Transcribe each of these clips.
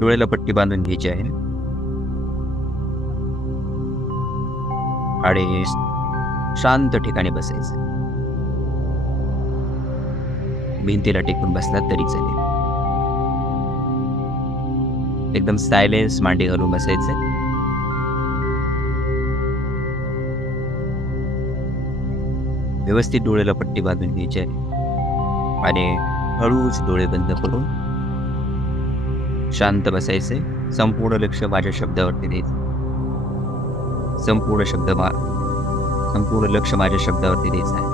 डोळ्याला पट्टी बांधून घ्यायची आहे. आणि शांत ठिकाणी बसायचं. भिंतीला टेकून बसला तरी चालेल. एकदम सायलेन्स मांडी घालून बसायचं. व्यवस्थित डोळ्याला पट्टी बांधून घ्यायची आहे. आणि हळूच डोळे बंद करून शांत बसायचे संपूर्ण लक्ष माझ्या शब्दावरती द्यायचं. संपूर्ण शब्द मा संपूर्ण लक्ष माझ्या शब्दावरती द्यायचं आहे.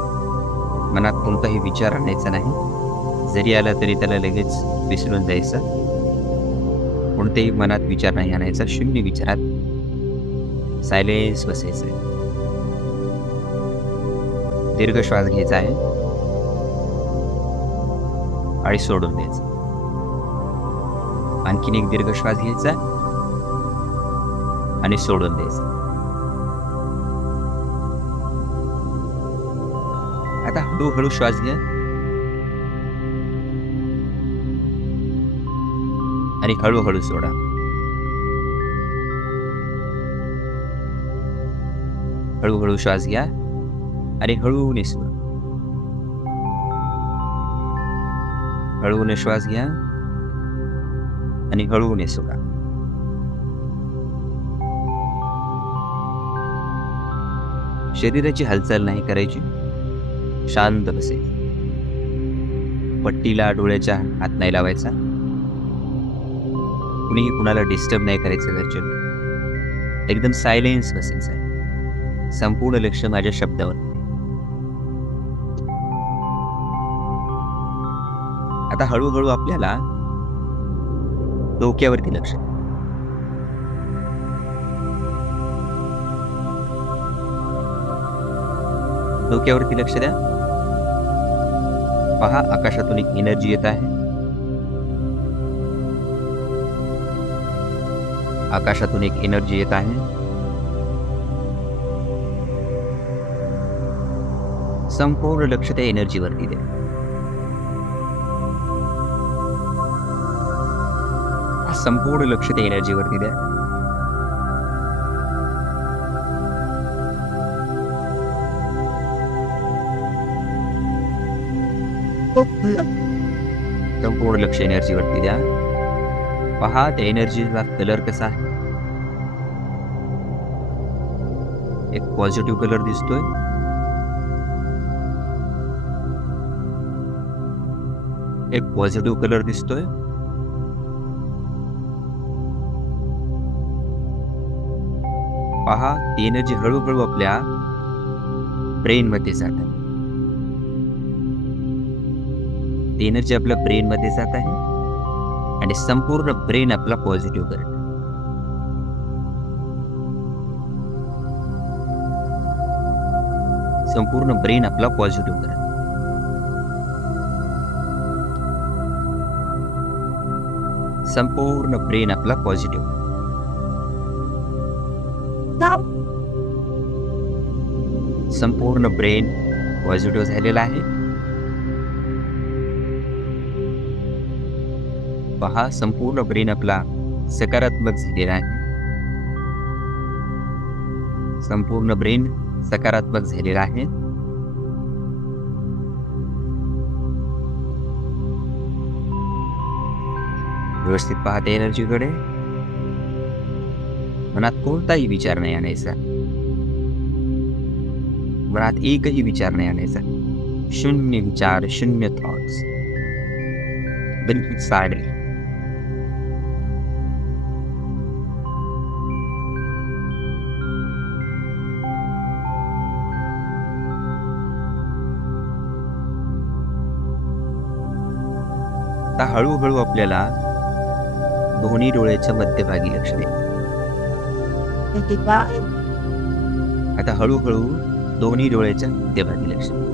मनात कोणताही विचार आणायचा नाही. जरी आला तरी त्याला लगेच विसरून जायचं. कोणतेही मनात विचार नाही आणायचा. शून्य विचारात सायलेन्स बसायचं. आहे दीर्घ श्वास घ्यायचा आहे. आणि सोडून द्यायचं. आणखीन एक दीर्घ श्वास घ्यायचा आणि सोडून द्यायचा. आता हळूहळू श्वास घ्या. आणि हळूहळू सोडा. हळूहळू श्वास घ्या आणि हळूहळू निसवा हळूने श्वास घ्या. आणि हळूने सोडा शरीराची हालचाल नाही करायची. शांत बसे. पट्टीला डोळ्याच्या हात नाही लावायचा. कुणीही कुणाला डिस्टर्ब नाही करायचं घरच्या एकदम सायलेन्स बसायचं. संपूर्ण लक्ष माझ्या शब्दावर. आता हळूहळू आपल्याला डोक्यावरती लक्ष. द्या. डोक्यावरती लक्ष द्या. पहा आकाशातून एक एनर्जी येत आहे. आकाशातून एक एनर्जी येत आहे. संपूर्ण लक्ष त्या एनर्जीवरती द्या. संपूर्ण लक्ष त्या एनर्जीवरती द्या. संपूर्ण लक्ष एनर्जीवरती द्या. पहा त्या एनर्जीचा कलर कसा आहे. एक पॉझिटिव्ह कलर दिसतोय. एक पॉझिटिव्ह कलर दिसतोय. पहा ती एनर्जी हळूहळू आपल्या ब्रेनमध्ये जात आहे. ती एनर्जी आपल्या ब्रेनमध्ये जात आहे आणि संपूर्ण ब्रेन आपला पॉझिटिव्ह करत संपूर्ण ब्रेन आपला पॉझिटिव्ह करत संपूर्ण ब्रेन आपला पॉझिटिव्ह संपूर्ण ब्रेन पॉझिटिव्ह झालेला आहे. पहा संपूर्ण ब्रेन आपला सकारात्मक झालेला आहे. संपूर्ण ब्रेन सकारात्मक झालेला आहे. व्यवस्थित पाहते एनर्जीकडे मनात कोणताही विचार नाही आणायचा. मनात एकही विचार नाही आणायचा. शून्य विचार शून्य थॉट्स बिलकुल सायलेंट आता हळूहळू आपल्याला दोन्ही डोळ्याच्या मध्यभागी लक्ष द्या आता हळूहळू दोन्ही डोळ्याच्या मध्यभागी लक्ष. द्या.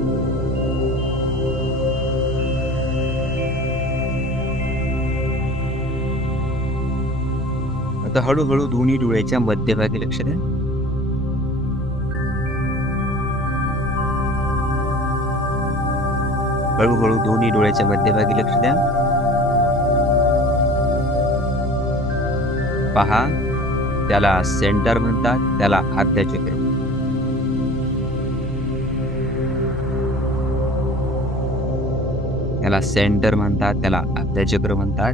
आता हळूहळू दोन्ही डोळ्याच्या मध्यभागी लक्ष द्या. हळूहळू दोन्ही डोळ्याच्या मध्यभागी लक्ष द्या. पहा त्याला सेंटर म्हणतात त्याला आद्यचक्र त्याला सेंटर म्हणतात त्याला अर्धचक्र म्हणतात.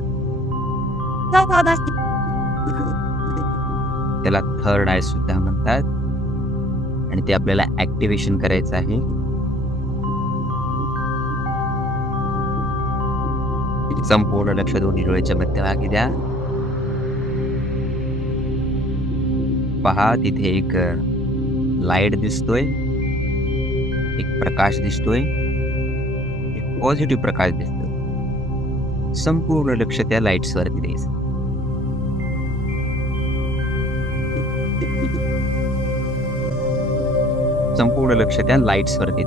त्याला थर्ड आय सुद्धा म्हणतात. आणि ते आपल्याला ऍक्टिव्हेशन करायचं आहे. संपूर्ण लक्ष दोन्ही डोळ्याच्या मध्यभागी द्या. पहा तिथे एक लाइट दिसतोय. एक प्रकाश दिसतोय. पॉझिटिव्ह प्रकाश दिसतो. संपूर्ण लक्ष त्या लाईट्सवर वरती संपूर्ण लक्ष त्या लाईट्स वरती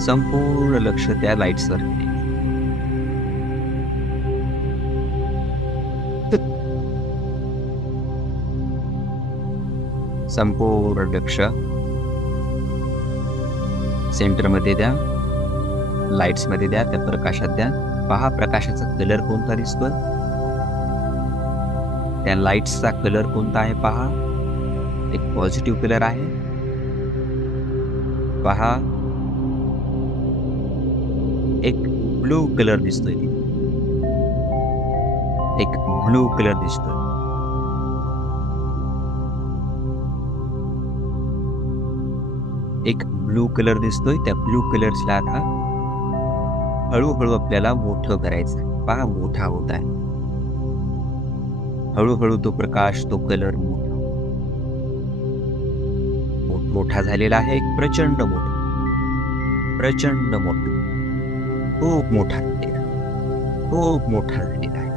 संपूर्ण लक्ष त्या लाईट्स दिले संपूर्ण लक्ष सेंटरमध्ये द्या. लाईट्समध्ये द्या त्या प्रकाशात द्या. पहा प्रकाशाचा कलर कोणता दिसतोय? त्या लाईट्सचा कलर कोणता आहे पहा. एक पॉझिटिव्ह कलर आहे. पहा. एक ब्लू कलर दिसतोय. एक ब्लू कलर दिसतोय. ब्लू कलर दिसतोय. त्या ब्लू कलर्सला आता हळूहळू आपल्याला मोठं करायचं पहा मोठा होत आहे. हळूहळू तो प्रकाश तो कलर मोठा. मोठा झालेला आहे. एक प्रचंड मोठा. प्रचंड मोठा. खूप मोठा झालेला आहे. खूप मोठा झालेला आहे.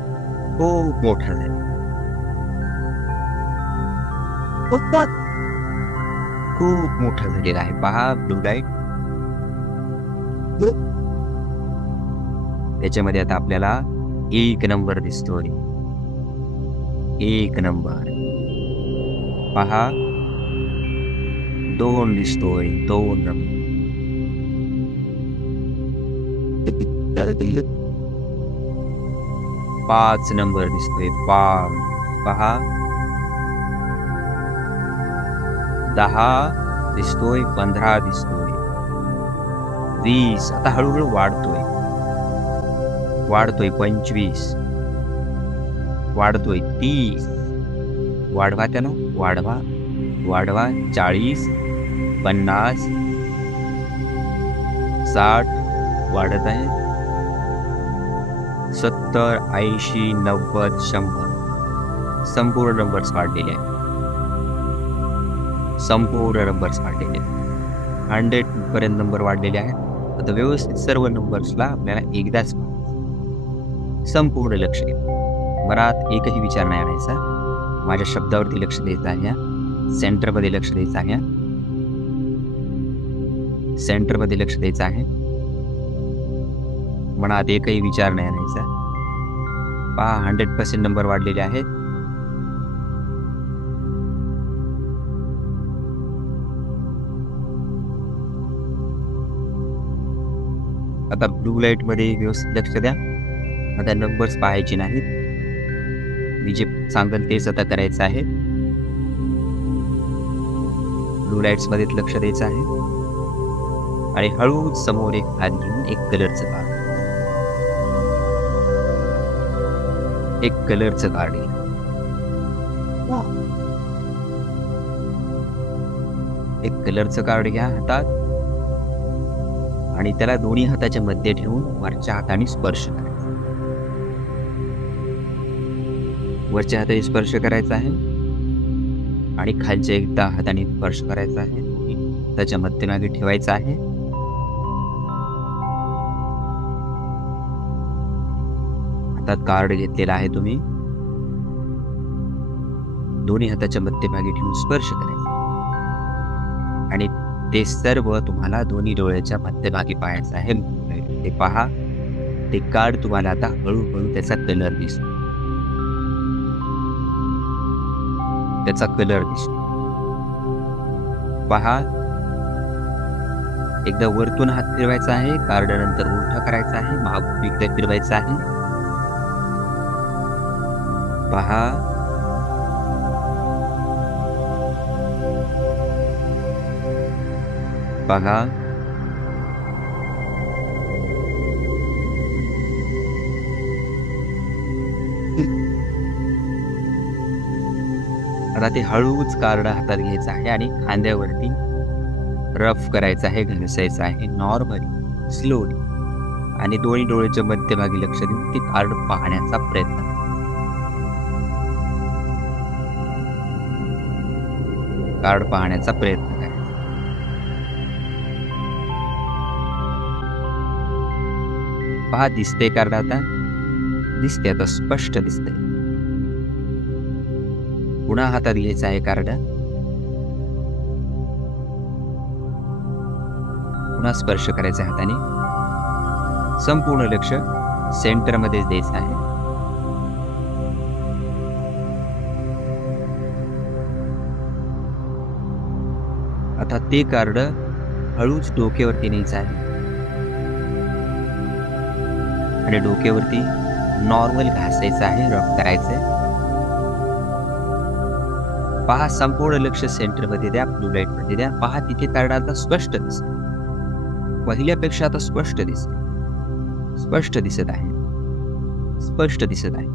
खूप मोठा झालेला खूप मोठा झालेला आहे. पहा ब्लू लाइट त्याच्यामध्ये आता आपल्याला एक नंबर दिसतोय. एक नंबर पहा. दोन दिसतोय दोन नंबर पाच नंबर दिसतोय. पाच पहा. दहा दिसतोय पंधरा दिसतोय. वीस आता हळूहळू वाढतोय. वाढतोय पंचवीस. वाढतोय तीस. वाढवा त्यानं वाढवा. वाढवा चाळीस पन्नास. साठ वाढत आहे. सत्तर ऐंशी नव्वद शंभर. संपूर्ण नंबर्स वाढलेले आहेत. संपूर्ण नंबर्स वाढलेले आहेत. हंड्रेड पर्यंत नंबर वाढलेले आहेत. आता व्यवस्थित सर्व नंबर्सला आपल्याला एकदाच संपूर्ण लक्ष द्या. मनात एकही विचार नाही आणायचा. माझ्या शब्दावरती लक्ष द्यायचं आहे. सेंटरमध्ये लक्ष द्यायचं आहे. सेंटरमध्ये लक्ष द्यायचं आहे. मनात एकही विचार नाही आणायचा. पहा हंड्रेड पर्सेंट नंबर वाढलेले आहेत. आता ब्लू लाइटमध्ये व्यवस्थित लक्ष द्या. आता नंबर्स पाहायचे नाहीत. मी जे सांगेल तेच आता करायचं आहे. ब्लू लाईट्समध्ये लक्ष द्यायचं आहे. आणि हळू समोर एक हात घेऊन एक कलरचं कार्ड एक कलरचं कार्ड एक कलरचं कार्ड घ्या हातात. आणि त्याला दोन्ही हाताच्या मध्ये ठेवून वरच्या हाताने स्पर्श करायचा वरच्या हाताने स्पर्श करायचा आहे आणि खालच्या एकदा हाताने स्पर्श करायचा आहे. त्याच्या मध्यमागे ठेवायचा आहे. हातात कार्ड घेतलेला आहे तुम्ही. दोन्ही हाताच्या मध्यभागी ठेवून स्पर्श करायचा आणि ते सर्व तुम्हाला दोन्ही डोळ्याच्या मध्यभागी पाहायचं आहे. ते पहा. ते कार्ड तुम्हाला आता हळूहळू त्याचा कलर दिसतो. त्याचा कलर दिसतो. पहा. एकदा वरतून हात फिरवायचा आहे. कार्ड नंतर उलटा करायचा आहे. मागून एकदा फिरवायचा आहे. पहा. बघा आता ते हळूच कार्ड हातात घ्यायचं आहे आणि खांद्यावरती रफ करायचं आहे घसायचं आहे नॉर्मली स्लोली आणि दोन्ही डोळ्याच्या मध्यभागी लक्ष देऊन ते कार्ड पाहण्याचा प्रयत्न कार्ड पाहण्याचा प्रयत्न पहा दिसते कार्ड आता दिसते आता स्पष्ट दिसते पुन्हा हातात घ्यायचं आहे कार्ड? पुन्हा स्पर्श करायचा हाताने? संपूर्ण लक्ष सेंटरमध्ये द्यायचं आहे. आता ते कार्ड हळूच डोक्यावरती न्यायचं आहे. आणि डोक्यावरती नॉर्मल घासायचं आहे रफ करायचं पहा संपूर्ण लक्ष सेंटरमध्ये द्या ब्लू लाइटमध्ये द्या. पहा तिथे कार्ड आता स्पष्ट दिसत. पहिल्यापेक्षा आता स्पष्ट दिसत. स्पष्ट दिसत आहे. स्पष्ट दिसत आहे.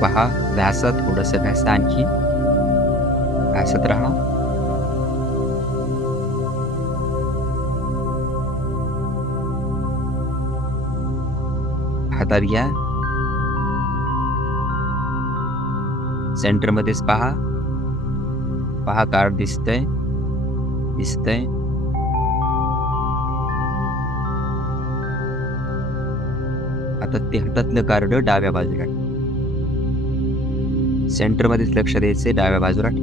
पहा घासा थोडस घासा आणखी. घासत राहा. हातात घ्या. सेंटर मध्येच पहा. पहा कार्ड दिसतंय. दिसतंय. आता ते हातातलं कार्ड डाव्या बाजूला. सेंटरमध्येच लक्ष द्यायचे डाव्या बाजूला.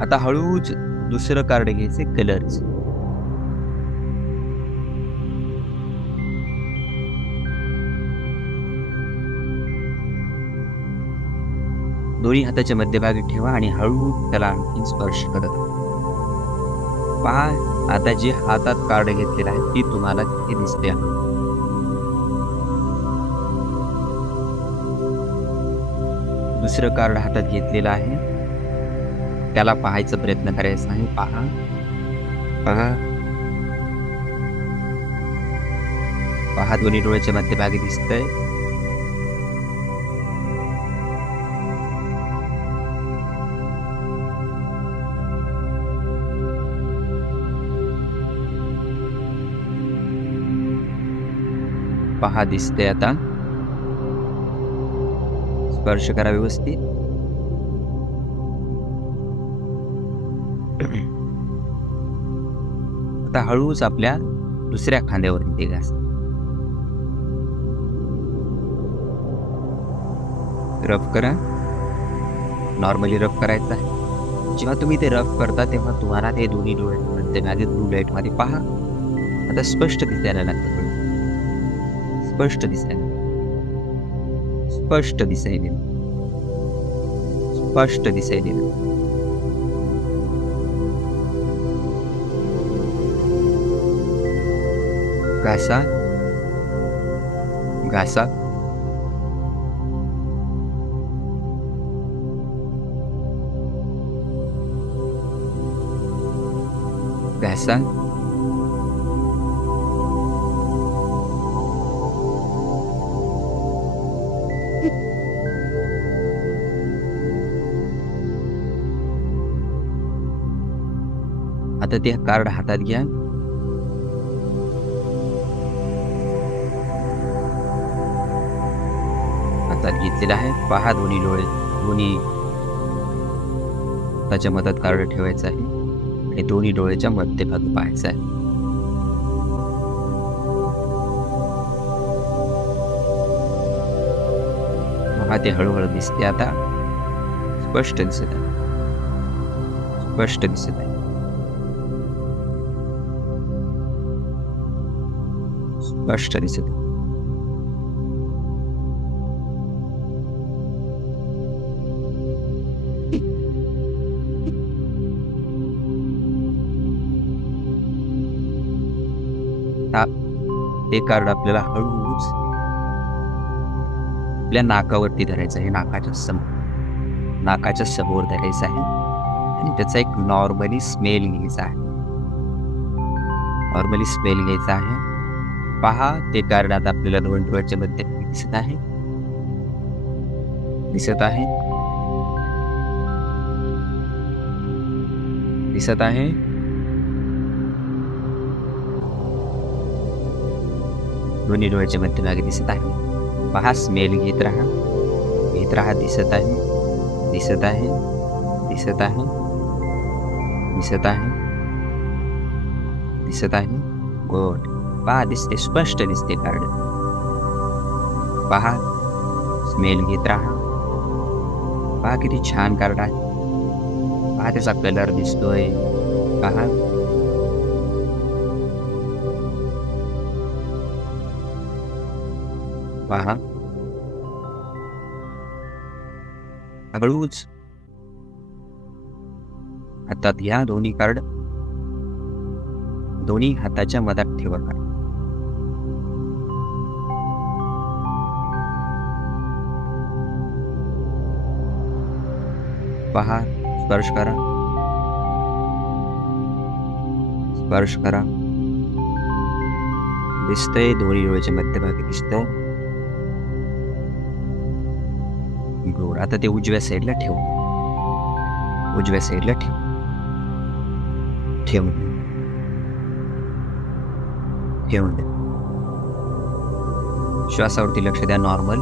आता हळूच दुसरं कार्ड घ्यायचे कलर्स दोन्ही हाताच्या मध्यभागी ठेवा आणि हळू त्याला आणखी स्पर्श करत पहा आता जे हातात कार्ड घेतलेलं आहे ती तुम्हाला तिथे दिसते आहे. दुसरं कार्ड हातात घेतलेलं आहे. त्याला पाहायचा प्रयत्न करायचा आणि पहा. पहा. पहा दोन्ही डोळ्याच्या मध्यभागी दिसतंय. पहा दिसते आता. स्पर्श करा व्यवस्थित. आता हळूच आपल्या दुसऱ्या खांद्यावरती ते घास. रफ करा. नॉर्मली रफ करायचं आहे. जेव्हा तुम्ही ते रफ करता तेव्हा तुम्हाला ते दोन्ही डोळे मागे ब्लू लाईटमध्ये पहा. आता स्पष्ट दिसायला लागतं. स्पष्ट दिसायला. स्पष्ट दिसायला. स्पष्ट दिसायला. घासा घासा घासा आता ते कार्ड हातात घ्या हातात घेतलेला आहे पहा दोन्ही डोळे दोन्ही त्याच्या मदत कार्ड ठेवायचं आहे. आणि दोन्ही डोळ्याच्या मध्यभागी पाहायचं आहे. हा ते हळूहळू दिसते आता. स्पष्ट दिसत आहे. स्पष्ट दिसत आहे. स्पष्ट दिसत आहे. हे कार्ड आपल्याला हळूच आपल्या नाकावरती धरायचं आहे नाकाच्या समोर. नाकाच्या समोर धरायचं आहे. आणि त्याचा एक नॉर्मली स्मेल घ्यायचा आहे. नॉर्मली स्मेल घ्यायचा आहे. पहा ते कार्ड आता आपल्याला दोन डोळ्याच्या मध्ये दिसत आहे. दिसत आहे. दिसत आहे. दोन्ही डोळ्याचे मध्यभागी दिसत आहे पहा स्मेल घेत राहा घेत राहा दिसत आहे दिसत आहे दिसत आहे दिसत आहे दिसत आहे गोड पहा दिसते स्पष्ट दिसते कार्ड पहा स्मेल घेत राहा पहा किती छान कार्ड आहे पहा त्याचा कलर दिसतोय पहा पहा हळूच. हातात घ्या दोन्ही कार्ड. दोन्ही हाताच्या मधात ठेवा कार्ड. पहा स्पर्श करा. स्पर्श करा. दिसतंय दोन्ही डोळ्याच्या मध्यभागी दिसतंय. गुड आता ते उजव्या साईडला ठेव. उजव्या साईडला ठेव. ठेवून ठेवून दे श्वासावरती लक्ष द्या नॉर्मल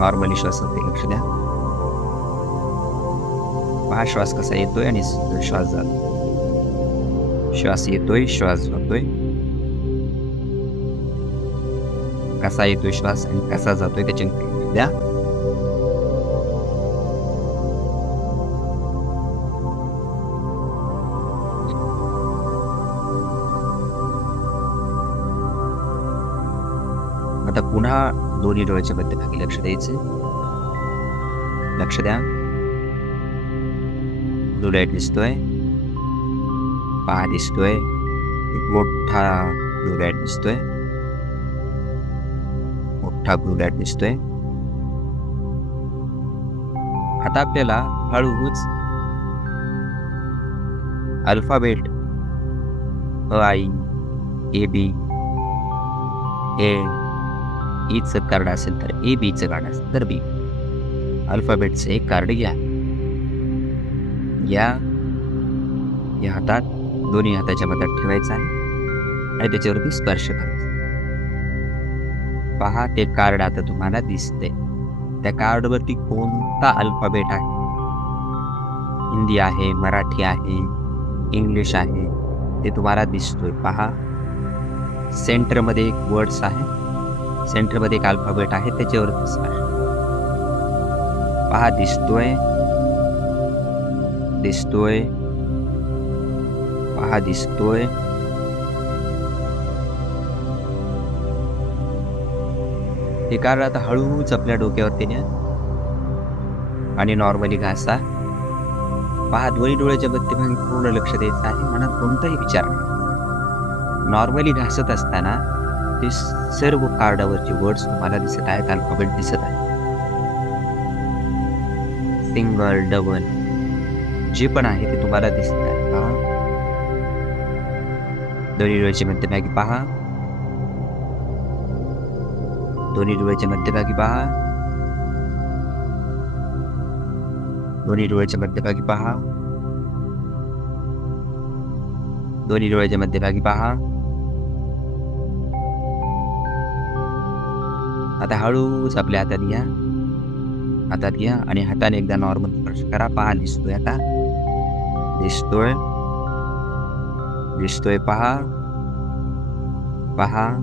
नॉर्मली श्वासावरती लक्ष द्या. पहा श्वास कसा येतोय आणि श्वास जातो श्वास येतोय श्वास जातोय. कसा येतोय श्वास आणि कसा जातोय त्याच्या द्या. आता पुन्हा दोन्ही डोळ्याच्या मध्यभागी लक्ष द्यायचे लक्ष द्या ब्लू लाइट दिसतोय पहा दिसतोय एक मोठा ब्लू लाइट दिसतोय मोठा ब्लू लाइट दिसतोय आता आपल्याला हळूच alphabet a I A B A ईचं card असेल तर ए बीचं कार्ड असेल तर बी अल्फाबेटचं एक कार्ड घ्या. या या हातात दोन्ही हाताच्या मधात ठेवायचं आहे. आणि त्याच्यावरती स्पर्श करायचा. पहा ते कार्ड आता तुम्हाला दिसते त्या कार्डवरती कोणता अल्फाबेट आहे? हिंदी आहे मराठी आहे इंग्लिश आहे ते तुम्हाला दिसतोय. पहा सेंटरमध्ये एक वर्ड्स आहे. सेंटरमध्ये एक अल्फाबेट आहे त्याच्यावर पहा दिसतोय. दिसतोय. पहा दिसतोय. हे कारण आता हळूच आपल्या डोक्यावरती न्या आणि नॉर्मली घासा. पहा दोन्ही डोळ्याच्या मध्यभागी पूर्ण लक्ष द्यायचं आहे. मनात कोणताही विचार नाही. नॉर्मली घासत असताना ते सर्व कार्डावरचे वर्ड्स तुम्हाला दिसत आहेत अल्फाबेट दिसत आहे सिंगल डबल जे पण आहे ते तुम्हाला दिसत आहे पहा. दोन्ही डोळ्याच्या मध्यभागी पहा. दोन्ही डोळ्याच्या मध्यभागी पहा. दोन्ही डोळ्याच्या मध्यभागी पहा. दोन्ही डोळ्याच्या मध्यभागी पहा. आता हळूच आपल्या हातात घ्या. हातात घ्या आणि हाताने एकदा नॉर्मल स्पर्श करा. पहा दिसतोय आता. दिसतोय. दिसतोय पहा. पहा.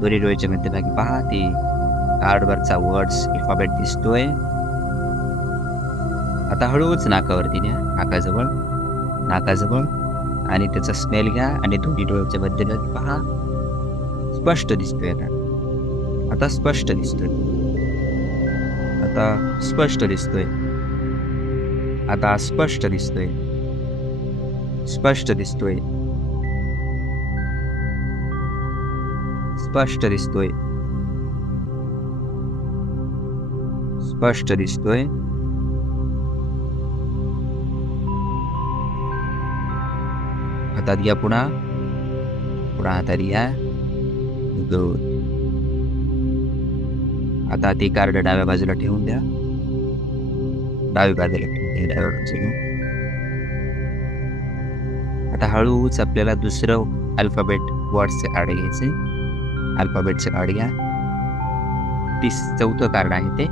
दोन्ही डोळ्याच्या मध्यभागी पहा. ते कार्डवरचा वर्ड्स अल्फाबेट दिसतोय. आता हळूच नाकावरती न्या. नाकाजवळ. नाकाजवळ. आणि त्याचा स्मेल घ्या. आणि दोन्ही डोळ्याच्या मध्यभागी पहा. स्पष्ट दिसतोय आता. आता स्पष्ट दिसतोय. आता स्पष्ट दिसतोय. आता स्पष्ट दिसतोय. स्पष्ट दिसतोय. स्पष्ट दिसतोय. स्पष्ट दिसतोय. हातात घ्या पुन्हा. पुन्हा हातात घ्या. दोन आता ती कार्ड डाव्या बाजूला ठेवून द्या. डाव्या बाजूला ठेवून द्या डाव्या बाजूला आता हळूच आपल्याला दुसरं अल्फाबेट वर्डचे कार्ड घ्यायचे. अल्फाबेटचे कार्ड घ्या. तीस चौथं कार्ड आहे ते.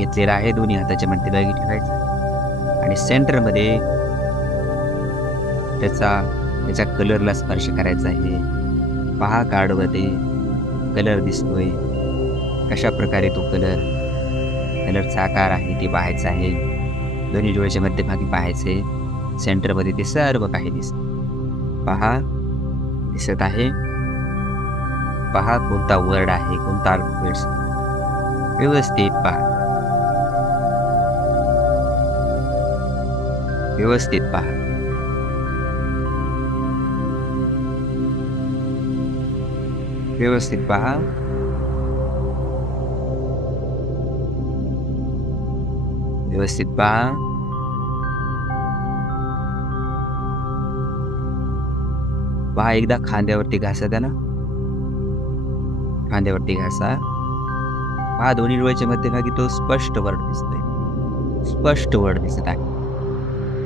घेतलेलं आहे दोन्ही हाताच्या मध्यभागी ठेवायचं. आणि सेंटरमध्ये त्याचा त्याच्या कलरला स्पर्श करायचा आहे. पहा कार्डमध्ये कलर दिसतोय. कशा प्रकारे तो कलर कलरचा आकार आहे ते पाहायचा आहे. दोन्ही डोळ्याच्या मध्यभागी पाहायचे. सेंटरमध्ये ते सर्व काही दिसत. पहा. दिसत आहे. पहा कोणता वर्ड आहे कोणता अल्फाबेट्स व्यवस्थित पहा. व्यवस्थित पहा. व्यवस्थित पहा व्यवस्थित पहा पहा एकदा खांद्यावरती घासा त्याला. खांद्यावरती घासा. पहा दोन्ही डोळ्याच्या मध्यभागी तो स्पष्ट वर्ड दिसतोय. स्पष्ट वर्ड दिसत आहे.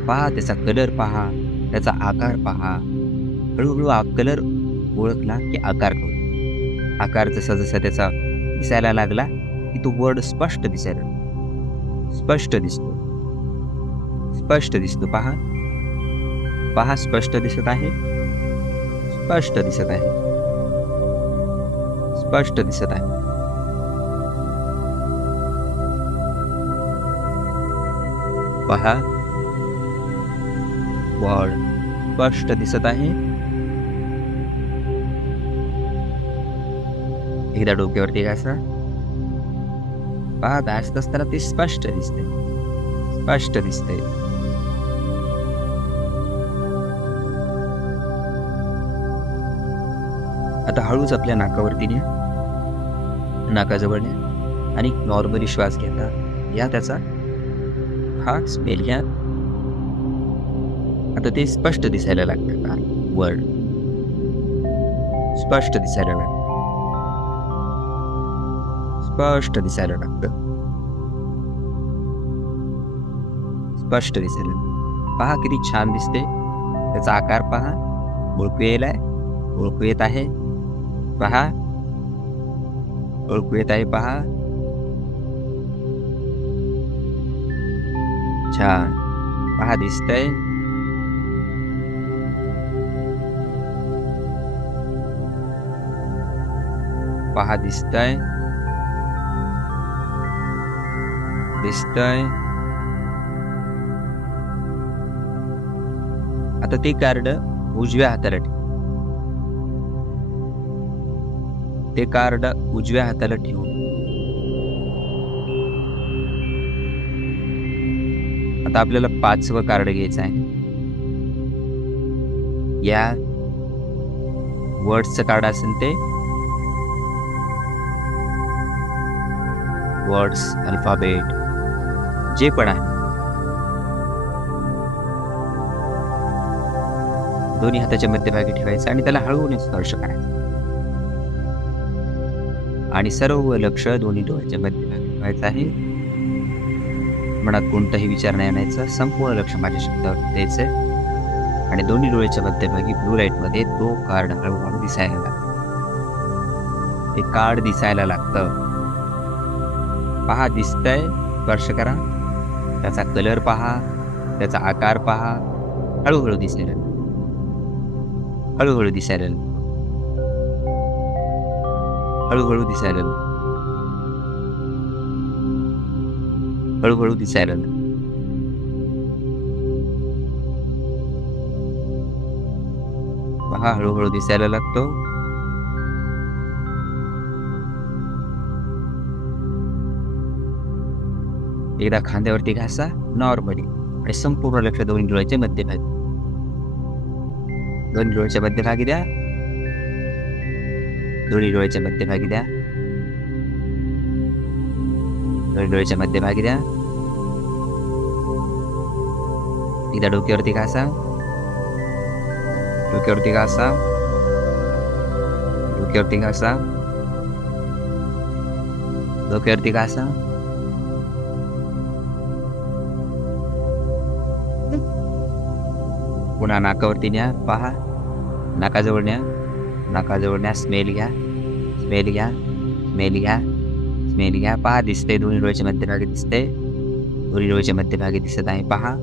पहा त्याचा कलर पहा त्याचा आकार पहा. हळूहळू कलर ओळखला की आकार आकार जसा जसा त्याचा दिसायला लागला की तो वर्ड स्पष्ट दिसायला स्पष्ट दिसतो. स्पष्ट दिसतो. पहा. पहा स्पष्ट दिसत आहे. स्पष्ट दिसत आहे. स्पष्ट दिसत आहे. पहा. वर्ड स्पष्ट दिसत आहे. एकदा डोक्यावरती घासा. पहा घासत असताना ते स्पष्ट दिसते स्पष्ट दिसते आता हळूच आपल्या नाकावरती न्या. नाकाजवळ न्या. आणि नॉर्मली श्वास घेता. या त्याचा हा स्मेल घ्या. आता ते स्पष्ट दिसायला लागतं का? वर्ड स्पष्ट दिसायला लागतं. स्पष्ट दिसायला लागतं स्पष्ट दिसायला पहा किती छान दिसते त्याचा आकार पहा ओळखू येलाय ओळखू येत आहे पहा ओळखू येत आहे पहा छान पहा दिसतंय पहा दिसतंय दिसतंय. आता ते कार्ड उजव्या हाताला ठेव. ते कार्ड उजव्या हाताला ठेवून आता आपल्याला पाचवं कार्ड घ्यायचं आहे. या वर्ड्सचं कार्ड असेल ते. Words alphabet. जे पण आहे. दोन्ही हाताच्या मध्यभागी ठेवायचं आणि त्याला हळूने स्पर्श करायचा. आणि सर्व लक्ष दोन्ही डोळ्याच्या मध्यभागी ठेवायचं आहे. मनात कोणताही विचार नाही आणायचा. संपूर्ण लक्ष माझ्या शब्दावर द्यायचं आणि दोन्ही डोळ्याच्या मध्यभागी ब्लू लाइटमध्ये तो कार्ड हळूहळू दिसायला लागतो ते कार्ड दिसायला लागतं. पहा दिसतंय. स्पर्श करा. त्याचा कलर पहा त्याचा आकार पहा. हळूहळू दिसायला हळूहळू दिसायला हळूहळू दिसायला हळूहळू दिसायला पहा हळूहळू दिसायला लागतो. एकदा खांद्यावरती घासा नॉर्मली आणि संपूर्ण लक्ष दोन्ही डोळ्याच्या मध्यभागी दोन्ही डोळ्याच्या मध्यभागी द्या दोन्ही डोळ्याच्या मध्यभागी द्या दोन्ही डोळ्याच्या मध्यभागी द्या एकदा डोक्यावरती घासा डोक्यावरती घासा डोक्यावरती घासा डोक्यावरती घासा पुन्हा नाकावरती न्या पहा. नाकाजवळ न्या. नाकाजवळ न्या स्मेल घ्या. स्मेल घ्या. स्मेल घ्या. स्मेल घ्या. पहा दिसते दोन्ही डोळ्याच्या मध्यभागी दिसते दोन्ही डोळ्याच्या मध्यभागी दिसत आहे पहा.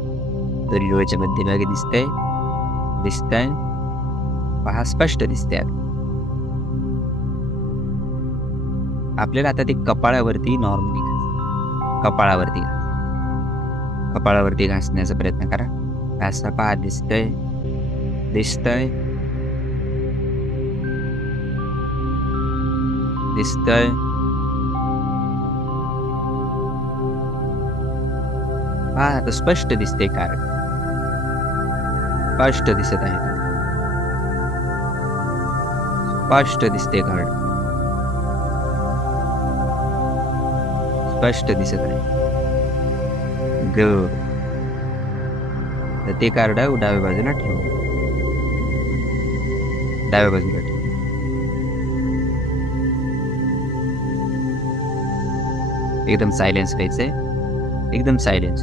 दोन्ही डोळ्याच्या मध्यभागी दिसते दिसतंय. पहा स्पष्ट दिसते आपल्याला आता ते कपाळावरती नॉर्मली कपाळावरती कपाळावरती घासण्याचा प्रयत्न करा. घासा पहा दिसतय दिसतय दिसतय हा आता स्पष्ट दिसते कार्ड स्पष्ट दिसत आहे स्पष्ट दिसते कार्ड स्पष्ट दिसत आहे ग तर ते कार्ड डाव्या बाजूला ठेव. डाव्या बाजूला ठेव. एकदम सायलेन्स व्हायचंय एकदम सायलेन्स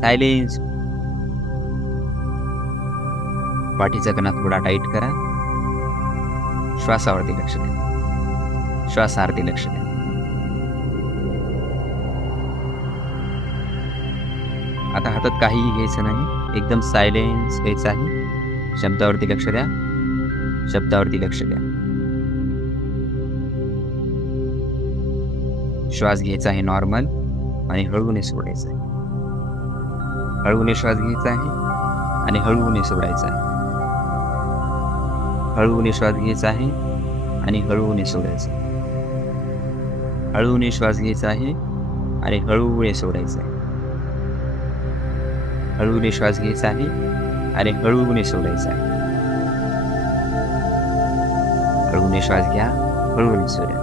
सायलेन्स पाठीचा कणा थोडा टाईट करा. श्वासावरती लक्ष द्या. श्वासावरती लक्ष द्या. हातात काहीही घ्यायचं नाही. एकदम सायलेन्स घ्यायचं आहे. शब्दावरती लक्ष द्या. शब्दावरती लक्ष द्या. श्वास घ्यायचा आहे नॉर्मल आणि हळूने सोडायचा आहे. हळूने श्वास घ्यायचा आहे आणि हळूने सोडायचा आहे. हळूने श्वास घ्यायचा आहे आणि हळूने सोडायचा हळूने श्वास घ्यायचा आहे आणि हळूने सोडायचा आहे. हळूने श्वास घ्यायचा आहे आणि हळूने सोडायचा. आहे हळूने श्वास घ्या हळूने सोडा.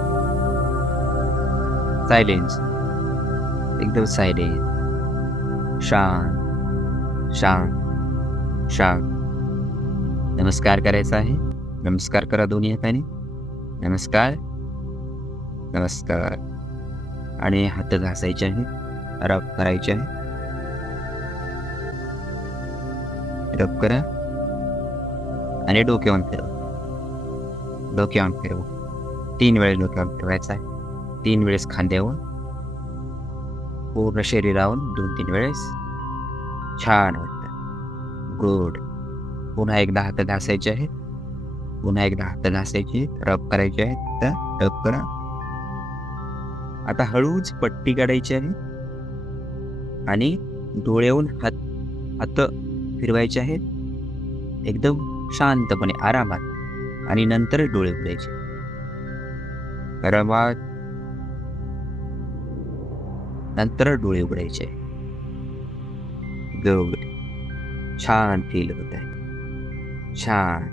सायलेन्स एकदम सायलेन्स शांत शांत शांत. नमस्कार करायचा आहे. नमस्कार करा दोन्ही हाताने. नमस्कार. नमस्कार. आणि हात घासायचे आहे रब करायचे आहे रब करा. आणि डोक्यावर फिरव डोक्यावर फिरव तीन वेळेस डोक्यावर फिरवायचा आहे. तीन वेळेस खांद्यावर पूर्ण शरीरावर दोन तीन वेळेस. छान वाटतं. गुड पुन्हा एकदा हात घासायचे आहेत. पुन्हा एकदा हात घासायचे रब करायचे आहेत. तर रब करा. आता हळूच पट्टी काढायची आहे. आणि डोळ्याहून हात हात फिरवायचे आहेत एकदम शांतपणे आरामात आणि नंतर डोळे उघडायचे आरामात नंतर डोळे उघडायचे गुड छान फील होत आहे छान